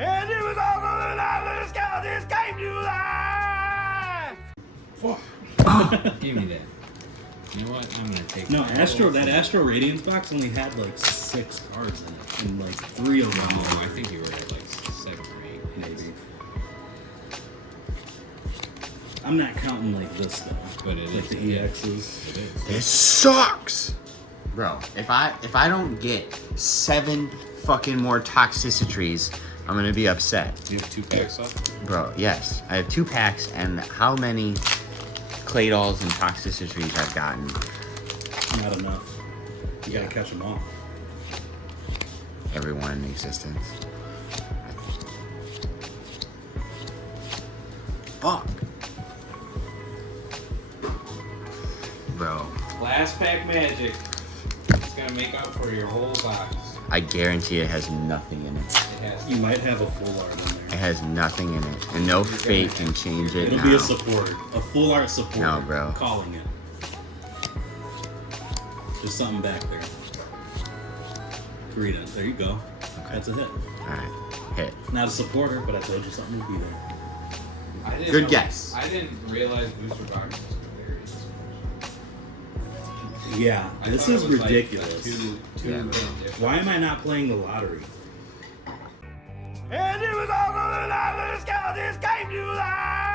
And it was also the night that the skeletons came to life! Fuck. Give me that. You know what? I'm gonna take that Astro Radiance box only had like 6 cards in it, and like 3 of them. Oh, I think you were at like 7 or 8. Maybe. I'm not counting like this though. But it like is. the EXs. It is. This sucks! Bro, if I don't get 7 fucking more toxicitries, I'm gonna be upset. Do you have 2 packs left? Bro, yes. I have 2 packs, and how many clay dolls and toxicitries I've gotten? Not enough. You gotta catch them all. Everyone in existence. Fuck. Bro. Last pack magic. It's gonna make up for your whole box. I guarantee it has nothing in it. It has. You might have a full art in there. It has nothing in it. And no fate can change it It'll now. be a supporter. A full art supporter. No, bro. Calling it. There's something back there. Read it. There you go. Okay. That's a hit. Alright. Hit. Not a supporter, but I told you something would be there. I didn't Good know- guess. I didn't realize booster boxes were very much. Yeah, I this thought is it was ridiculous. Like two Yeah. different. Why am I not playing the lottery? And it was also the night that the skeletons came to life!